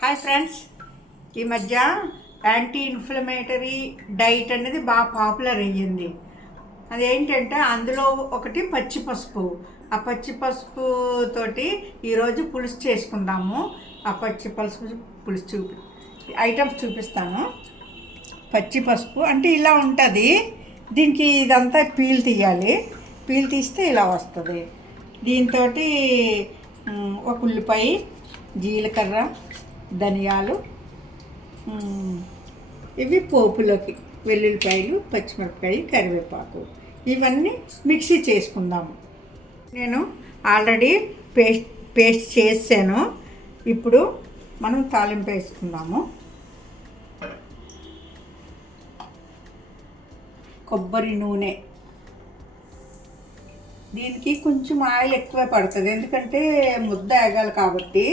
Hi friends, ఈ మధ్య anti inflammatory diet అనేది బాగా పాపులర్ అయ్యింది. అదేంటంటే అందులో ఒకటి పచ్చి పసుపు. ఆ పచ్చి పసుపు తోటి ఈరోజు పులుసు చేసుకుందాము. ఆ పచ్చి పసుపు పులుసు ఐటమ్స్ చూపిస్తాను. పచ్చి పసుపు అంటే ఇలా ఉంటుంది. దీనికి ఇదంతా పీల్ తీయాలి. పీల్ తీస్తే ఇలా వస్తుంది. దీంతో ఒక ఉల్లిపాయ, జీలకర్ర, ధనియాలు, ఇవి పోపులోకి వెల్లుల్లిపాయలు, పచ్చిమిరపకాయ, కరివేపాకు ఇవన్నీ మిక్సీ చేసుకుందాము. నేను ఆల్రెడీ పేస్ట్ చేసాను. ఇప్పుడు మనం తాలింపు వేసుకుందాము. కొబ్బరి నూనె, దీనికి కొంచెం ఆయిల్ ఎక్కువ పడుతుంది, ఎందుకంటే ముద్ద ఎగాలి కాబట్టి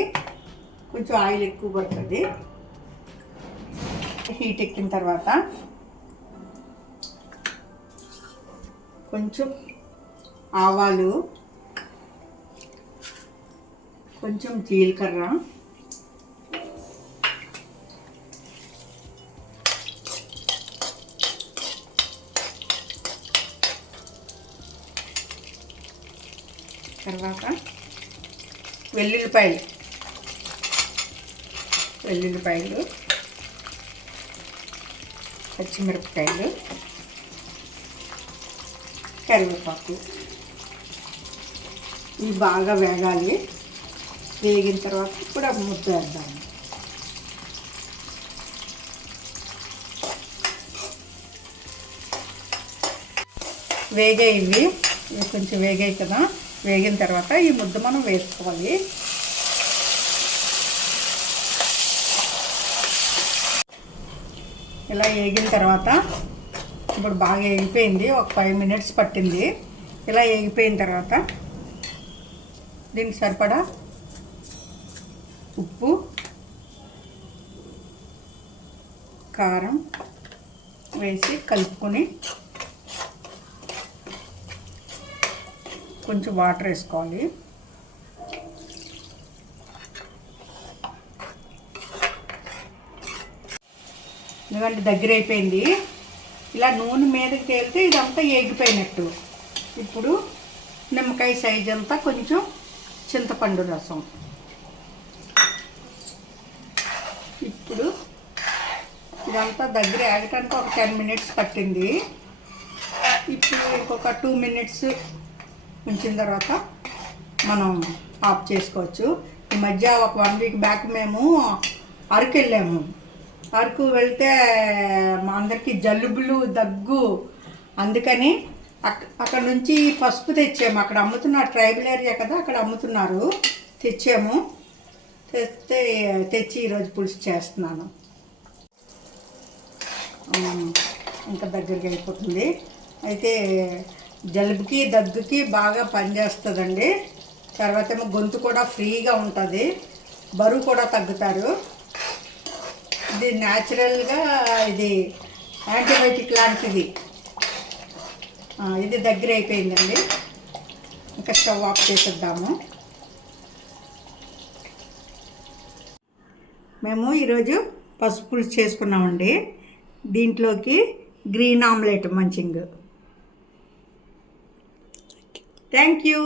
కొంచెం ఆయిల్ ఎక్కువ పడుతుంది. హీట్ ఎక్కిన తర్వాత కొంచెం ఆవాలు, కొంచెం జీలకర్ర, తర్వాత వెల్లుల్లిపాయలు, పచ్చిమిరపకాయలు, కరివేపాకు ఇవి బాగా వేగాలి. వేగిన తర్వాత ఇప్పుడు ముద్ద వేద్దాము. వేగాయి ఇవి కొంచెం వేగాయి కదా. వేగిన తర్వాత ఈ ముద్ద మనం వేసుకోవాలి. ఇలా వేగిన తర్వాత ఇప్పుడు బాగా వేగిపోయింది. ఒక 5 minutes పట్టింది. ఇలా వేగిపోయిన తర్వాత దీనికి సరిపడా ఉప్పు, కారం వేసి కలుపుకొని కొంచెం వాటర్ వేసుకోవాలి. ఎందుకంటే దగ్గర అయిపోయింది. ఇలా నూనె మీదకి తేలితే ఇదంతా ఏగిపోయినట్టు. ఇప్పుడు నిమ్మకాయ సైజ్ అంతా కొంచెం చింతపండు రసం. ఇప్పుడు ఇదంతా దగ్గర ఆగటానికి ఒక 10 minutes పట్టింది. ఇప్పుడు ఇంకొక 2 minutes ఉంచిన తర్వాత మనం ఆఫ్ చేసుకోవచ్చు. ఈ మధ్య ఒక 1 week బ్యాక్ మేము అరకు వెళ్ళాము. అరకు వెళ్తే మా అందరికీ జలుబులు, దగ్గు, అందుకని అక్కడ నుంచి పసుపు తెచ్చాము. అక్కడ అమ్ముతున్నారు, ట్రైబల్ ఏరియా కదా, అక్కడ అమ్ముతున్నారు. తెచ్చాము. తెచ్చి ఈరోజు పులుసు చేస్తున్నాను. ఇంకా దగ్గరికి అయిపోతుంది. అయితే జలుబుకి, దగ్గుకి బాగా పనిచేస్తుందండి. తర్వాత ఏమో గొంతు కూడా ఫ్రీగా ఉంటుంది, బరువు కూడా తగ్గుతారు. ఇది న్యాచురల్గా, ఇది యాంటీబయాటిక్ లాంటిది. ఇది దగ్గర అయిపోయిందండి. ఇంకా స్టవ్ ఆఫ్ చేసేద్దాము. మేము ఈరోజు పసుపు పులుసు చేసుకున్నామండి. దీంట్లోకి green omelette munching. Thank you.